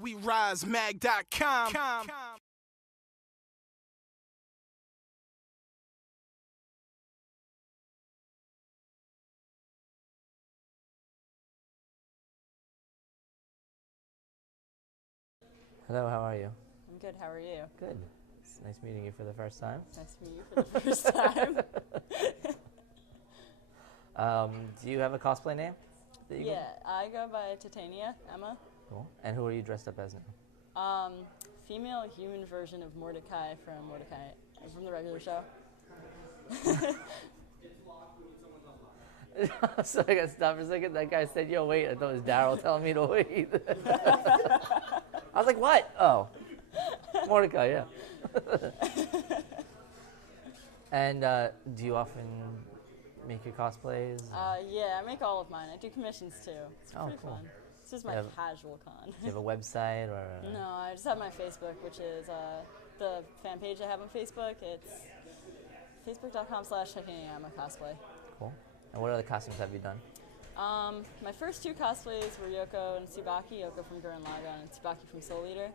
WeRiseMag.com. Hello, how are you? I'm good, how are you? Good. It's nice meeting you for the first time. Nice to meet you for the first time. Do you have a cosplay name? That you Yeah, I go by Titania, Emma. Cool. And who are you dressed up as now? Female human version of Mordecai from the regular show. So I got stopped for a second. That guy said, yo, wait. I thought it was Daryl telling me to wait. I was like, what? Oh. Mordecai, yeah. And do you often make your cosplays? Yeah, I make all of mine. I do commissions too. It's pretty cool. fun. This is my casual con. Do you have a website or? No, I just have my Facebook, which is the fan page I have on Facebook. It's facebook.com/TitaniaEmmaCosplay. Cool. And what other costumes have you done? My first two cosplays were Yoko and Tsubaki, Yoko from Gurren Lagann and Tsubaki from Soul Eater.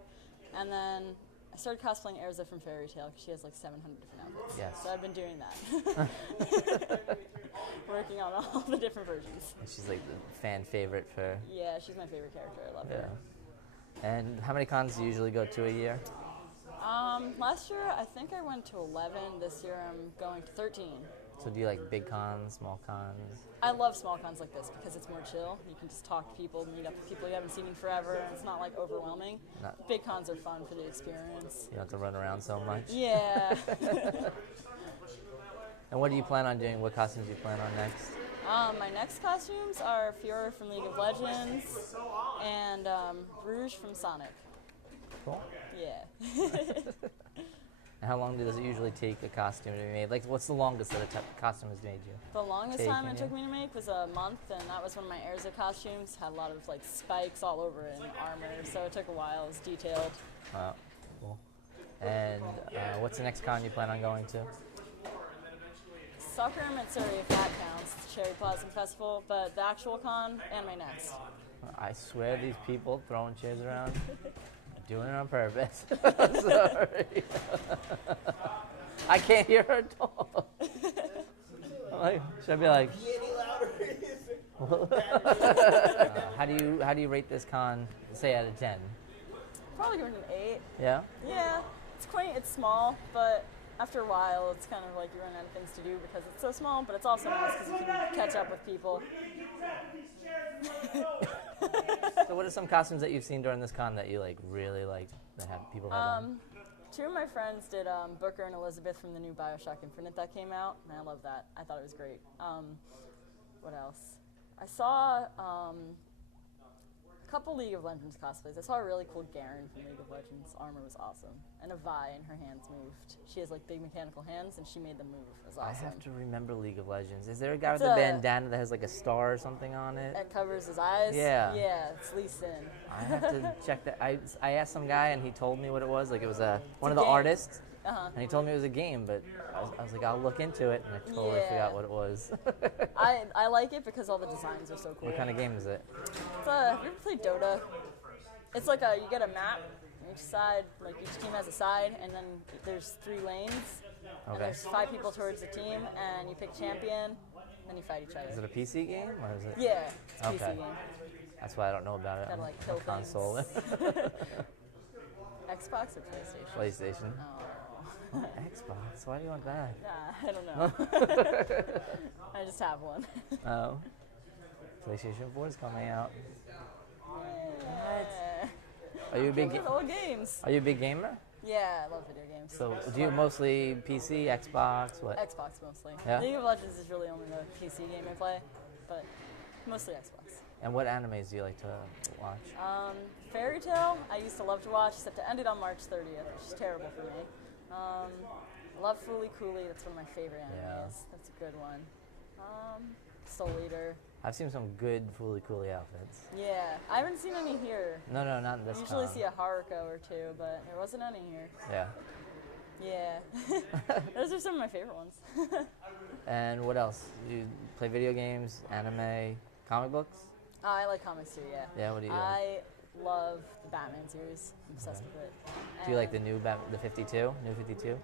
And then I started cosplaying Erza from Fairy Tail because she has like 700 different outfits. Yes. So I've been doing that. Working on all the different versions. And she's like the fan favorite for... Yeah, she's my favorite character. I love her. And how many cons do you usually go to a year? Last year, I think I went to 11. This year, I'm going to 13. So do you like big cons, small cons? I love small cons like this because it's more chill. You can just talk to people, meet up with people you haven't seen in forever, and it's not like overwhelming. Big cons are fun for the experience. You don't have to run around so much? Yeah. And what do you plan on doing? What costumes do you plan on next? My next costumes are Fiora from League of Legends and Rouge from Sonic. Cool. Yeah. And how long does it usually take a costume to be made? Like, what's the longest that a costume has made you? The longest time it took me to make was a month, and that was one of my Erza costumes. Had a lot of like spikes all over it and armor, so it took a while. It was detailed. Cool. And what's the next con you plan on going to? Soccer in Matsuri, if that counts. It's Cherry Blossom Festival, but the actual con, Anime Next. I swear these people throwing chairs around are doing it on purpose. Sorry. I can't hear her talk. Like, should I be like... How do you rate this con, say, out of 10? Probably give it an 8. Yeah? Yeah. It's quaint, it's small, but after a while, it's kind of like you run out of things to do because it's so small, but it's also nice because you can catch up with people. So what are some costumes that you've seen during this con that you like really liked that have people have on? Two of my friends did Booker and Elizabeth from the new Bioshock Infinite that came out, and I love that. I thought it was great. What else? I saw a couple League of Legends cosplays. I saw a really cool Garen from League of Legends. Armor was awesome. And a Vi, and her hands moved. She has like big mechanical hands, and she made them move. It was awesome. I have to remember League of Legends. Is there a guy with a bandana that has like a star or something on it? It covers his eyes? Yeah. Yeah, it's Lee Sin. I have to check that. I asked some guy, and he told me what it was. Like it was one of the artists. And he told me it was a game, but I was like, I'll look into it, and I totally forgot what it was. I like it because all the designs are so cool. What kind of game is it? Have you ever played Dota? It's like you get a map, on each side, like each team has a side, and then there's 3 lanes. And there's 5 people towards the team, and you pick champion, then you fight each other. Is it a PC game, or is it? Yeah, it's a PC game. That's why I don't know about it. Gotta like kill console. Xbox or PlayStation? PlayStation. Oh. Xbox? Why do you want that? I don't know. I just have one. Oh. PlayStation 4 is coming out. Yeah. Are you a big old games? Are you a big gamer? Yeah, I love video games. So do you mostly PC, Xbox, what? Xbox mostly. Yeah? League of Legends is really only the PC game I play, but mostly Xbox. And what animes do you like to watch? Fairy Tail, I used to love to watch, except it ended on March 30th, which is terrible for me. Love Fooly Cooly, that's one of my favorite animes. Yeah. That's a good one. Soul Eater. I've seen some good Fooly Cooly outfits. Yeah, I haven't seen any here. No, not in this I usually con. see a Haruka or two, but there wasn't any here. Yeah. Yeah. Those are some of my favorite ones. And what else? You play video games, anime, comic books? I like comics too, yeah. Yeah, what do you do? I love the Batman series. I'm obsessed with it. Do you like the And, new the 52? New 52?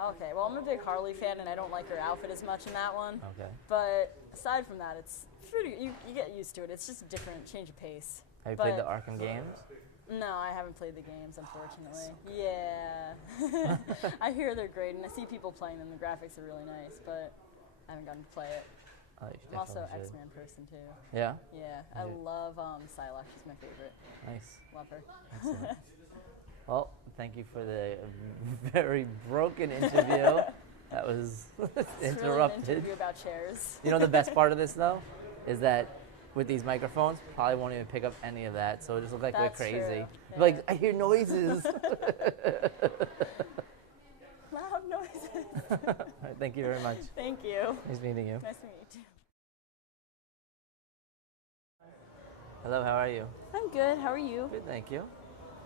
Okay, well, I'm a big Harley fan, and I don't like her outfit as much in that one. Okay. But aside from that, it's pretty, you get used to it. It's just a different change of pace. Have you played the Arkham games? No, I haven't played the games, unfortunately. Yeah. I hear they're great, and I see people playing them. The graphics are really nice, but I haven't gotten to play it. Oh, you I'm also definitely should. X-Men person, too. Yeah? Yeah, I love Psylocke. She's my favorite. Nice. Love her. Excellent. Well, thank you for the very broken interview. That was It's interrupted. really an interview about chairs. You know the best part of this, though, is that with these microphones, probably won't even pick up any of that, so it just look like That's we're crazy. true. Yeah. Like, I hear noises. Loud noises. All right, thank you very much. Thank you. Nice meeting you. Nice to meet you too. Hello, how are you? I'm good. How are you? Good, thank you.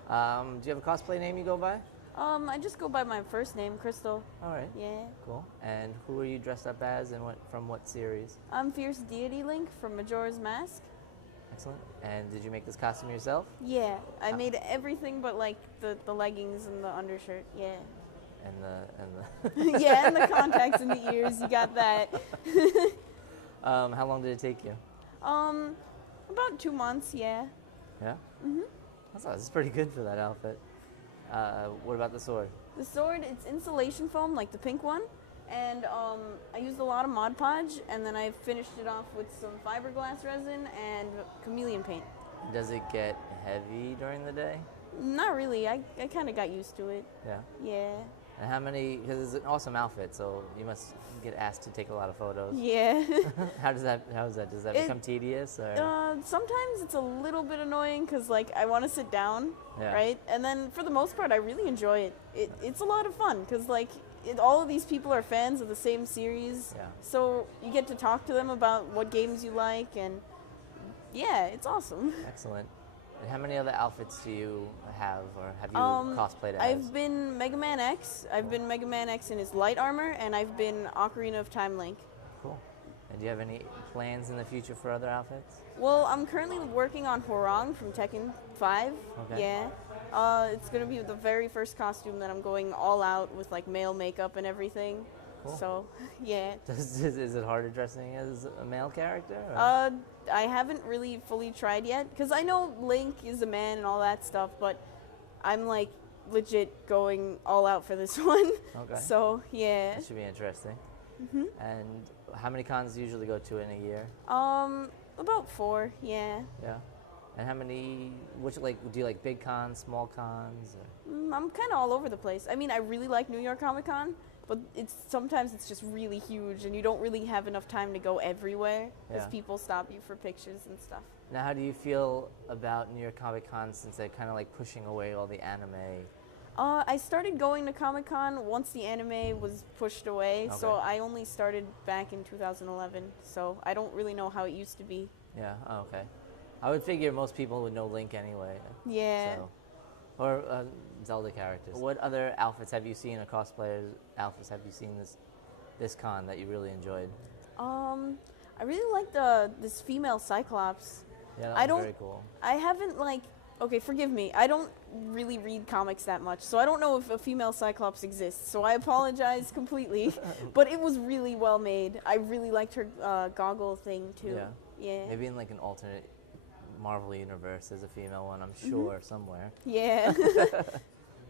Do you have a cosplay name you go by? I just go by my first name, Crystal. All right, Yeah. cool. And who are you dressed up as and from what series? I'm Fierce Deity Link from Majora's Mask. Excellent. And did you make this costume yourself? Yeah. I made everything but like the leggings and the undershirt. Yeah. And the Yeah, and the contacts in the ears. You got that. How long did it take you? About 2 months. Yeah. Yeah? Mm-hmm. That's pretty good for that outfit. What about the sword? The sword, it's insulation foam, like the pink one. And I used a lot of Mod Podge, and then I finished it off with some fiberglass resin and chameleon paint. Does it get heavy during the day? Not really. I kind of got used to it. Yeah. Yeah. And how many, because it's an awesome outfit, so you must get asked to take a lot of photos. Yeah. How is that, does that become tedious? Or? Sometimes it's a little bit annoying because, like, I want to sit down, Yeah. right? And then for the most part, I really enjoy it. It's a lot of fun because, like, all of these people are fans of the same series. Yeah. So you get to talk to them about what games you like, and yeah, it's awesome. Excellent. And how many other outfits do you have, or have you cosplayed as? I've been Mega Man X. I've been Mega Man X in his light armor, and I've been Ocarina of Time Link. Cool. And do you have any plans in the future for other outfits? Well, I'm currently working on Horong from Tekken 5. Okay. Yeah. It's going to be the very first costume that I'm going all out with, like, male makeup and everything. Cool. So, yeah. Is it harder dressing as a male character? Or? I haven't really fully tried yet, because I know Link is a man and all that stuff, but I'm, like, legit going all out for this one. Okay. So, yeah. That should be interesting. Mm-hmm. And how many cons do you usually go to in a year? About 4, yeah. Yeah. And how many, do you like big cons, small cons? Or? I'm kind of all over the place. I mean, I really like New York Comic Con, but sometimes it's just really huge, and you don't really have enough time to go everywhere because Yeah. people stop you for pictures and stuff. Now, how do you feel about New York Comic Con since they're kind of like pushing away all the anime? I started going to Comic Con once the anime was pushed away, so Okay. I only started back in 2011, so I don't really know how it used to be. Yeah, oh, okay. I would figure most people would know Link anyway. Yeah. So. Or Zelda characters. What other outfits have you seen, or cosplayer outfits have you seen this con that you really enjoyed? I really like this female Cyclops. Yeah, I that was don't- very cool. I haven't, like, okay, forgive me. I don't really read comics that much, so I don't know if a female Cyclops exists, so I apologize completely. But it was really well made. I really liked her goggle thing, too. Yeah. Yeah. Maybe in like an alternate Marvel universe, there's a female one, I'm sure, somewhere. Yeah.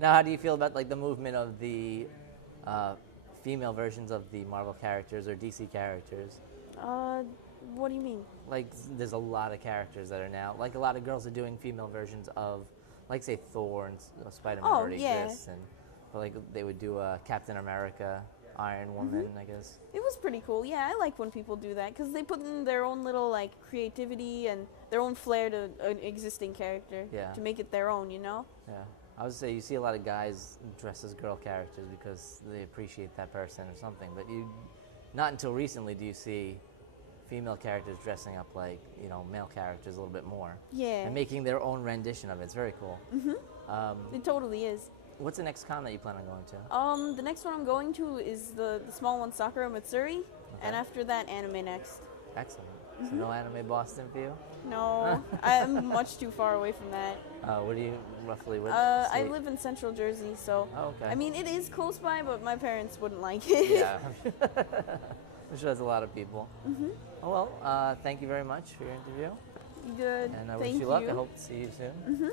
Now, how do you feel about like the movement of the female versions of the Marvel characters or DC characters? What do you mean? Like, there's a lot of characters that are now, like a lot of girls are doing female versions of, like say Thor and Spider-Man Oh, already yeah. exists, and but like they would do Captain America, Iron Woman, I guess. It was pretty cool. Yeah, I like when people do that because they put in their own little, like, creativity and their own flair to an existing character Yeah. to make it their own, you know? Yeah, I would say you see a lot of guys dressed as girl characters because they appreciate that person or something, but not until recently do you see female characters dressing up like, you know, male characters a little bit more. Yeah. And making their own rendition of it. It's very cool. It totally is. What's the next con that you plan on going to? The next one I'm going to is the small one, Sakura Matsuri, and after that, anime next. Excellent. So no anime Boston for you? No, I'm much too far away from that. What do you roughly with? I live in Central Jersey, so Oh, okay. I mean it is close by, but my parents wouldn't like it. Yeah. I'm sure that's a lot of people. Oh, well, thank you very much for your interview. Good. And I Thank wish you luck. I hope to see you soon.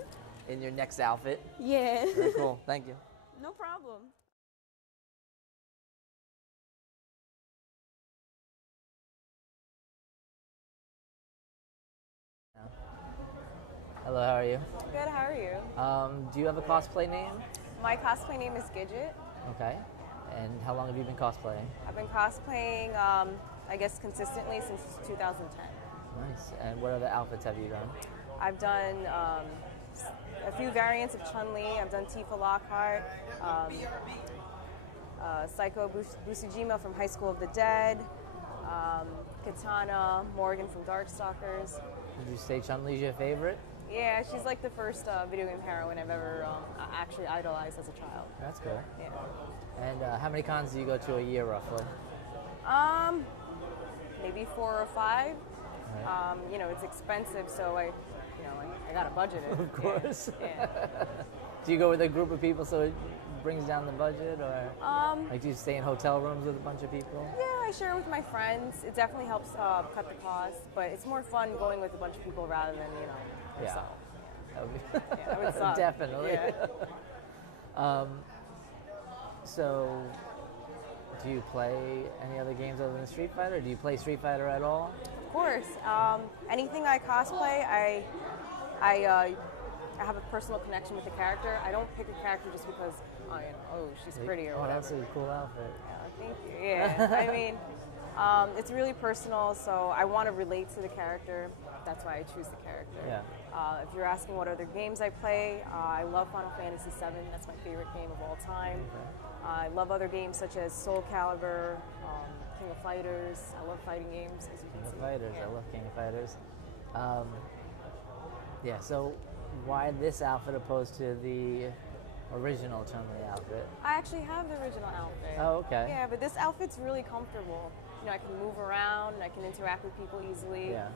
In your next outfit. Yeah. Very cool. Thank you. No problem. Hello, how are you? Good, how are you? Do you have a cosplay name? My cosplay name is Gidget. Okay. And how long have you been cosplaying? I've been cosplaying, I guess, consistently since 2010. Nice. And what other outfits have you done? I've done a few variants of Chun-Li. I've done Tifa Lockhart, Psycho Busujima from High School of the Dead, Katana, Morgan from Darkstalkers. Would you say Chun-Li's your favorite? Yeah, she's like the first video game heroine I've ever actually idolized as a child. That's cool. Yeah. And how many cons do you go to a year, roughly? Maybe 4 or 5. Right. You know, it's expensive, so I gotta budget it. Of course. Yeah. Do you go with a group of people so it brings down the budget, or like do you stay in hotel rooms with a bunch of people? Yeah, I share with my friends. It definitely helps cut the cost, but it's more fun going with a bunch of people rather than yourself. That would be Yeah, that would suck. definitely. Yeah. So, do you play any other games other than Street Fighter? Do you play Street Fighter at all? Of course. Anything I cosplay, I have a personal connection with the character. I don't pick a character just because, she's pretty or whatever. That's a cool outfit. Yeah, thank you. Yeah, I mean, it's really personal, so I want to relate to the character. That's why I choose the character. Yeah. If you're asking what other games I play, I love Final Fantasy VII. That's my favorite game of all time. I love other games such as Soul Calibur, King of Fighters. I love fighting games, as you can King see. of Fighters. Yeah. I love King of Fighters. Yeah. So, why this outfit opposed to the original Chun-Li outfit? I actually have the original outfit. Oh, okay. Yeah, but this outfit's really comfortable. You know, I can move around, I can interact with people easily. Yeah.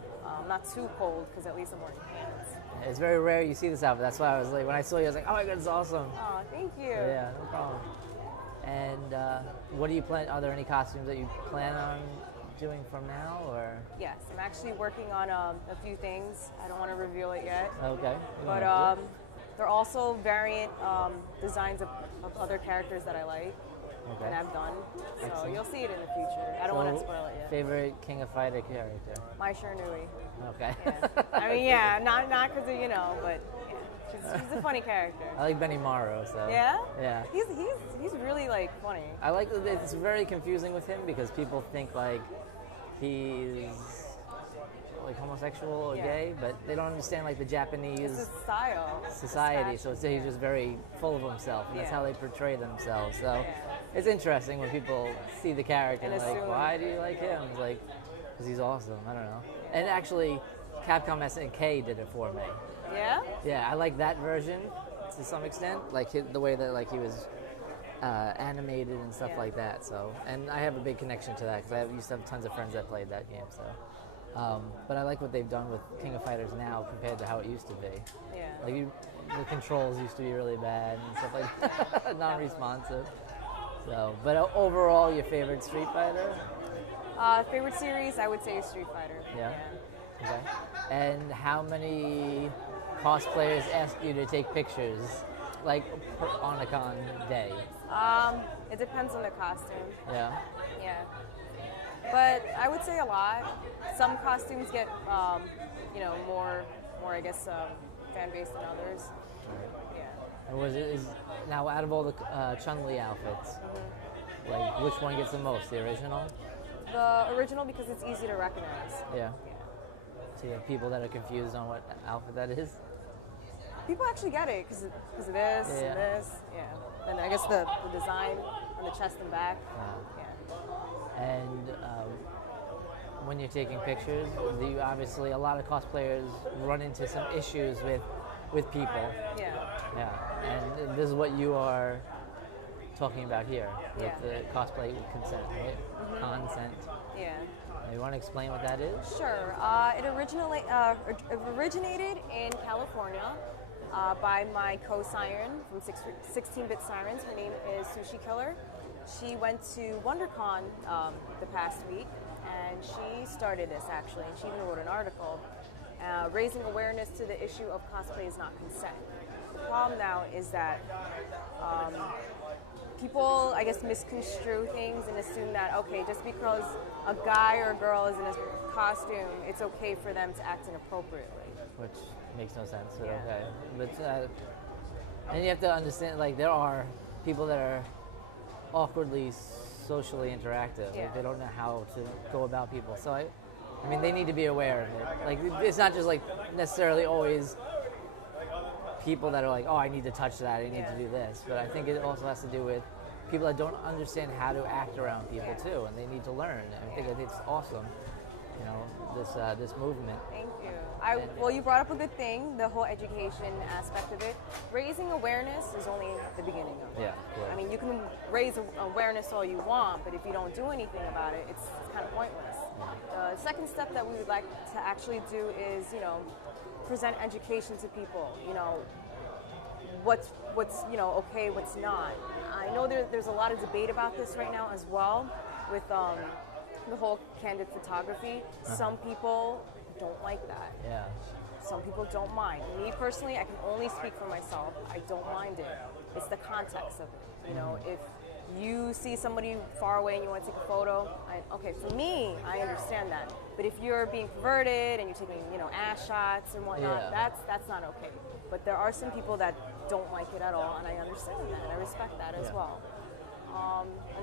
Not too cold, because at least I'm wearing pants. It's very rare you see this outfit. That's why I was like, when I saw you, I was like, oh my god, it's awesome. Oh, thank you. So, yeah, no problem. And what do you plan? Are there any costumes that you plan on doing from now, or? Yes, I'm actually working on a few things. I don't want to reveal it yet. Okay. But there are also variant designs of other characters that I like and I've done. So Excellent. You'll see it in the future. I don't want to spoil it yet. Favorite King of Fighter character? My Shernui. Okay. Yeah. I mean, yeah, not because of, but yeah, she's a funny character. I like Benny Morrow, so. Yeah? Yeah. He's really, like, funny. I like that it's very confusing with him because people think, like, he's, like, homosexual or Yeah. gay, but they don't understand, like, the Japanese It's his style. society, His so fashion. he's just very full of himself, and that's Yeah. how they portray themselves. So Yeah. it's interesting when people see the character and And like, assume. why do you like him? It's like, because he's awesome. I don't know. And actually, Capcom SNK did it for me. Yeah? Yeah, I like that version to some extent, like the way that like he was animated and stuff Yeah. like that. So, and I have a big connection to that because I used to have tons of friends that played that game. So, but I like what they've done with King of Fighters now compared to how it used to be. Yeah. Like the controls used to be really bad and stuff like that, non-responsive. So, but overall, your favorite Street Fighter? Favorite series, I would say, is Street Fighter. Yeah. Okay. And how many cosplayers ask you to take pictures, like on a con day? It depends on the costume. Yeah. Yeah. But I would say a lot. Some costumes get, more I guess, fan base than others. Yeah. And now out of all the Chun-Li outfits, like which one gets the most? The original? The original because it's easy to recognize. Yeah. Yeah. So you have people that are confused on what outfit that is. People actually get it because of this Yeah. and this. Yeah. And I guess the design on the chest and back. Yeah. Yeah. And when you're taking pictures, obviously a lot of cosplayers run into some issues with people. Yeah. Yeah, and this is what you are talking about here with Yeah. the cosplay consent, right? Consent. Yeah. You want to explain what that is? Sure. It originated in California by my co-siren from 16-Bit Sirens. Her name is Sushi Killer. She went to WonderCon the past week, and she started this actually, and she even wrote an article raising awareness to the issue of cosplay is not consent. The problem now is that people, I guess, misconstrue things and assume that, okay, just because a guy or a girl is in a costume, it's okay for them to act inappropriately. Which makes no sense. But Yeah. okay, but and you have to understand, like, there are people that are awkwardly socially interactive. Yeah. Like, they don't know how to go about people. So I mean, they need to be aware of it. Like, it's not just like necessarily always people that are like, oh, I need to touch that, I need Yeah. to do this. But I think it also has to do with people that don't understand how to act around people too, and they need to learn. And I think it's awesome, you know, this movement. Thank you. Well, you brought up a good thing, the whole education aspect of it. Raising awareness is only the beginning of it. Yeah, of course. I mean, you can raise awareness all you want, but if you don't do anything about it, it's kind of pointless. The second step that we would like to actually do is, you know, present education to people. You know, what's okay, what's not. I know there's a lot of debate about this right now as well with the whole candid photography. Some people don't like that. Yeah. Some people don't mind. Me personally, I can only speak for myself. I don't mind it. It's the context of it. You know, if you see somebody far away and you want to take a photo, okay, for me, I understand that. But if you're being perverted and you're taking, you know, ass shots and whatnot, Yeah. that's not okay. But there are some people that don't like it at all, and I understand that, and I respect that as Yeah. well.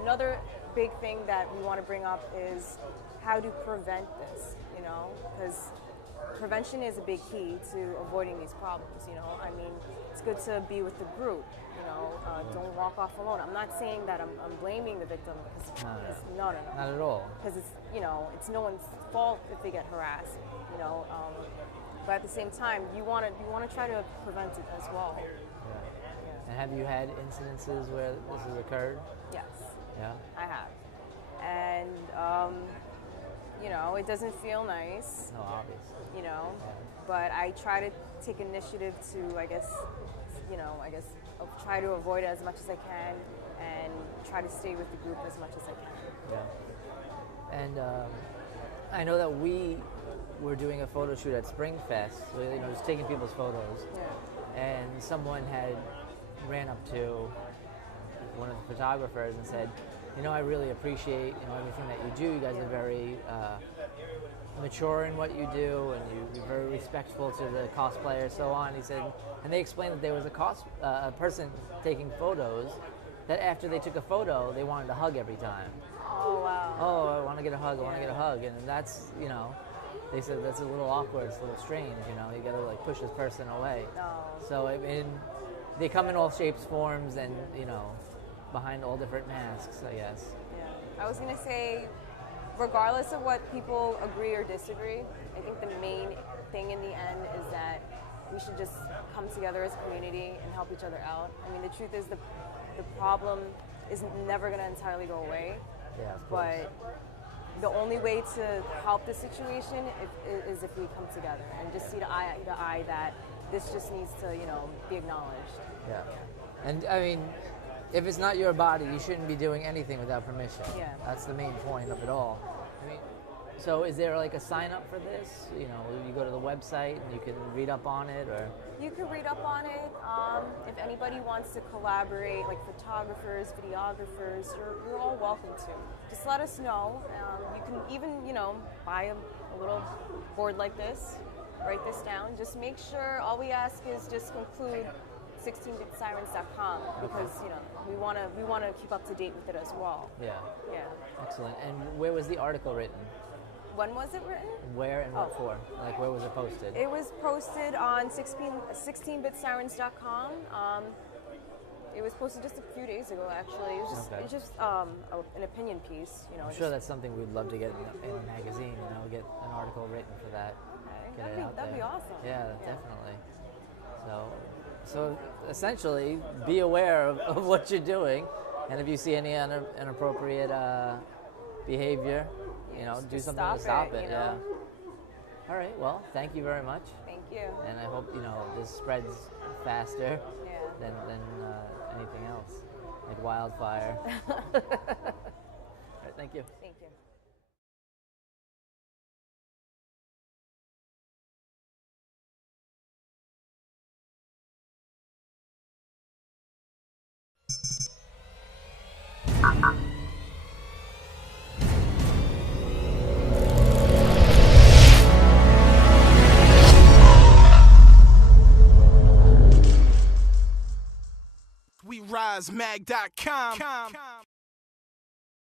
Another big thing that we want to bring up is how to prevent this, you know, because prevention is a big key to avoiding these problems, you know. I mean, it's good to be with the group, you know, don't walk off alone. I'm not saying that I'm blaming the victim, because no. Not at all. Because it's, you know, it's no one's fault if they get harassed, you know. But at the same time, you want to try to prevent it as well. Yeah. And have you had incidences where this has occurred? Yes, Yeah. I have. And, you know, it doesn't feel nice, No, obviously. you know, Yeah. but I try to take initiative to, I guess, try to avoid it as much as I can and try to stay with the group as much as I can. Yeah. And I know that we were doing a photo shoot at Springfest, you know, just taking people's photos, Yeah. and someone had ran up to one of the photographers and said, you know, I really appreciate, you know, everything that you do. You guys are very mature in what you do, and you're very respectful to the cosplayers, so on. He said, and they explained that there was a person taking photos that after they took a photo, they wanted to hug every time. Oh, wow. Oh, I want to get a hug, I want to get a hug. And that's, you know, they said that's a little awkward, it's a little strange, you know, you got to like push this person away. No. So, I mean, they come in all shapes, forms, and, you know, behind all different masks, I guess. Yeah. I was going to say, regardless of what people agree or disagree, I think the main thing in the end is that we should just come together as a community and help each other out. I mean, the truth is the problem is never going to entirely go away. Yeah, of course. But the only way to help the situation is if we come together and just see eye to eye that this just needs to, you know, be acknowledged. Yeah. And I mean, if it's not your body, you shouldn't be doing anything without permission. Yeah. That's the main point of it all. I mean, so is there like a sign up for this? You know, you go to the website and you can read up on it, or? You can read up on it. If anybody wants to collaborate, like photographers, videographers, you're all welcome to. Just let us know. You can even, you know, buy a little board like this, write this down. Just make sure, all we ask is just include 16bitsirens.com, because, you know, we want to keep up to date with it as well. Yeah. Yeah. Excellent. And where was the article written? When was it written? Where and what for? Like, where was it posted? It was posted on 16bitsirens.com. It was posted just a few days ago, actually. It's just an opinion piece, you know. I'm sure that's something we'd love to get in a magazine, you know, get an article written for that. Okay. That'd be awesome. Yeah, definitely. So essentially, be aware of what you're doing, and if you see any inappropriate behavior, you know, do something to stop it. You know? Yeah. All right. Well, thank you very much. Thank you. And I hope, you know, this spreads faster than anything else, like wildfire. All right, thank you. Thank you. WeRiseMag.com.